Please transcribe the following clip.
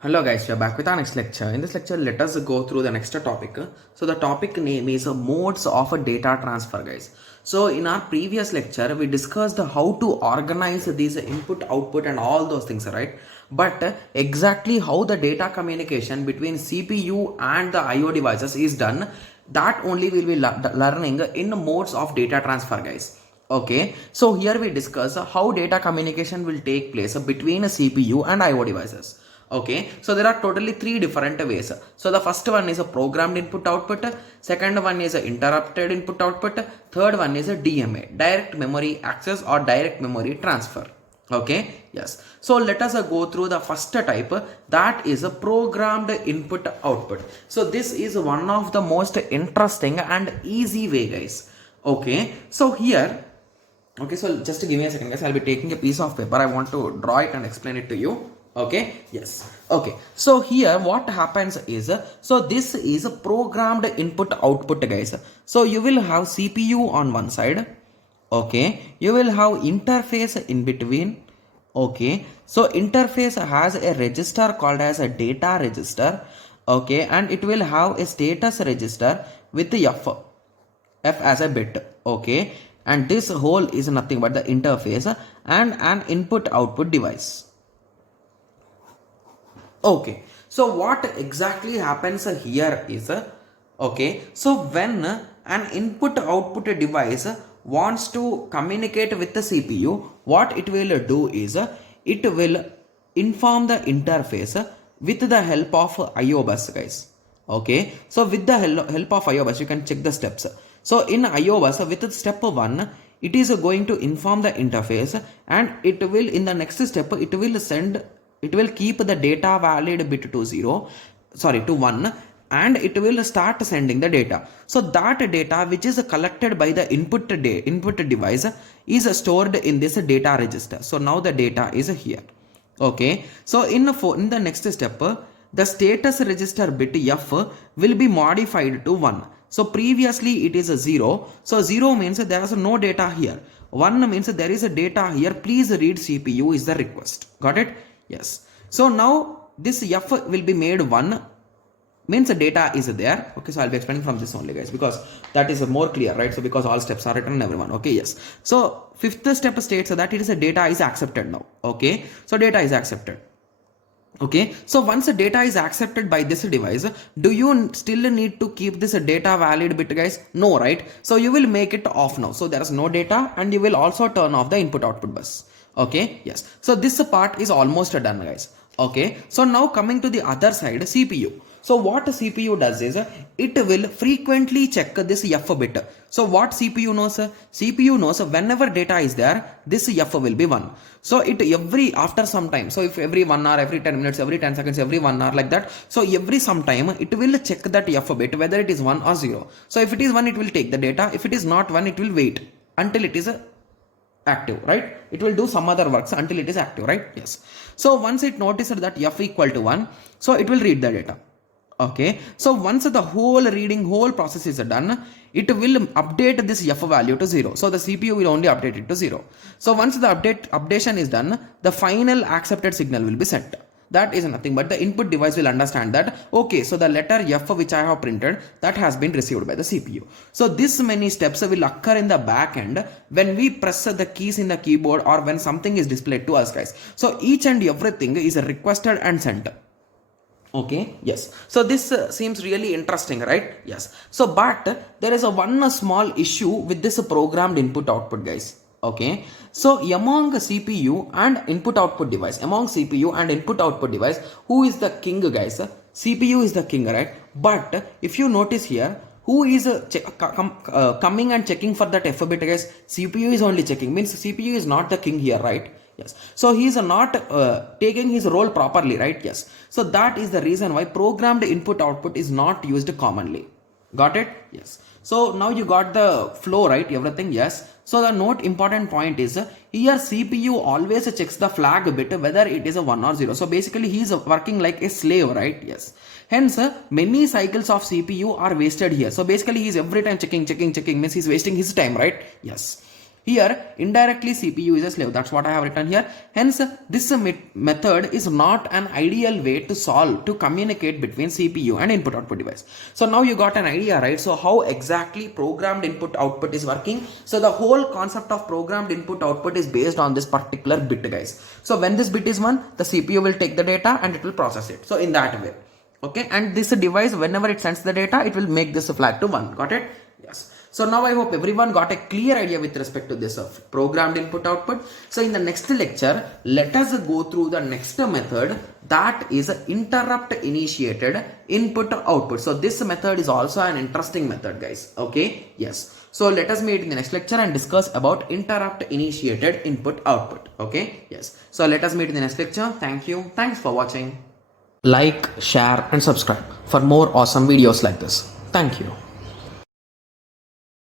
Hello guys, we are back with our next lecture. In this lecture, let us go through the next topic. So the topic name is modes of a data transfer, guys. So in our previous lecture, we discussed how to organize these input, output and all those things, right? But exactly how the data communication between CPU and the IO devices is done, that only we will be learning in modes of data transfer, guys. Okay, so here we discuss how data communication will take place between a CPU and IO devices. Okay, so there are totally three different ways. So the first one is a programmed input output, second one is a interrupted input output, third one is a DMA, direct memory access or direct memory transfer. Okay, yes, so let us go through the first type, that is a programmed input output. So this is one of the most interesting and easy way, guys. Okay, so here, okay, so just give me a second, guys. I'll be taking a piece of paper. I want to draw it and explain it to you. Okay, yes. Okay, so here what happens is, so this is a programmed input output, guys. So you will have CPU on one side. Okay, you will have interface in between. Okay, so interface has a register called as a data register. Okay, and it will have a status register with the F as a bit. Okay, and this whole is nothing but the interface and an input output device. Okay, so what exactly happens here is, okay, so when an input output device wants to communicate with the CPU, what it will do is, it will inform the interface with the help of IO bus, guys. Okay, so with the help of IO bus, you can check the steps. So in IO bus, with step 1, it is going to inform the interface, and it will, in the next step, it will keep the data valid bit to 1, and it will start sending the data. So that data which is collected by the input device is stored in this data register. So now the data is here. Okay, so in the next step, the status register bit F will be modified to 1. So previously it is a 0. So 0 means there is no data here. 1 means there is a data here. Please read CPU is the request. Got it? Yes. So now this F will be made 1, means the data is there. Okay, so I'll be explaining from this only, guys, because that is more clear, right? So because all steps are written in everyone. Okay, yes. So fifth step states that it is a data is accepted now. Okay, so data is accepted. Okay, so once the data is accepted by this device, do you still need to keep this data valid bit, guys? No, right? So you will make it off now. So there is no data, and you will also turn off the input output bus. Okay, yes. So this part is almost done, guys. Okay, so now coming to the other side, CPU. So what CPU does is, it will frequently check this F bit. So what CPU knows? CPU knows whenever data is there, this F will be 1. So it after some time, so if every 1 hour, every 10 minutes, every 10 seconds, every 1 hour, like that, so every some time it will check that F bit whether it is 1 or 0. So if it is 1, it will take the data. If it is not 1, it will wait until it is active, right? It will do some other works until it is active, right? Yes. So once it notices that F equal to 1, so it will read the data. Okay, so once the whole process is done, it will update this F value to 0. So the CPU will only update it to 0. So once the updation is done, the final accepted signal will be sent. That is nothing but the input device will understand that, okay, so the letter F which I have printed, that has been received by the CPU. So this many steps will occur in the back end when we press the keys in the keyboard or when something is displayed to us, guys. So each and everything is requested and sent. Okay, yes. So this seems really interesting, right? Yes. So but there is one small issue with this programmed input output, guys. Okay, so among CPU and input output device, who is the king, guys? CPU is the king, right? But if you notice here, who is coming and checking for that F bit, guys? CPU is only checking, means CPU is not the king here, right? Yes. So he is not taking his role properly, right? Yes. So that is the reason why programmed input output is not used commonly. Got it? Yes. So now you got the flow, right? Everything, yes. So the note important point is, here CPU always checks the flag bit whether it is a 1 or 0. So basically he is working like a slave, right? Yes. Hence many cycles of CPU are wasted here. So basically he is every time checking, means he is wasting his time, right? Yes. Here indirectly CPU is a slave. That's what I have written here. Hence this method is not an ideal way to solve, to communicate between CPU and input output device. So now you got an idea, right? So how exactly programmed input output is working. So the whole concept of programmed input output is based on this particular bit, guys. So when this bit is 1, the CPU will take the data and it will process it. So in that way, okay, and this device, whenever it sends the data, it will make this flag to 1. Got it? Yes. So now I hope everyone got a clear idea with respect to this of programmed input output. So in the next lecture, let us go through the next method, that is interrupt initiated input output. So this method is also an interesting method, guys. Okay, yes. So let us meet in the next lecture and discuss about interrupt initiated input output. Okay, yes. So let us meet in the next lecture. Thank you. Thanks for watching. Like, share and subscribe for more awesome videos like this. Thank you.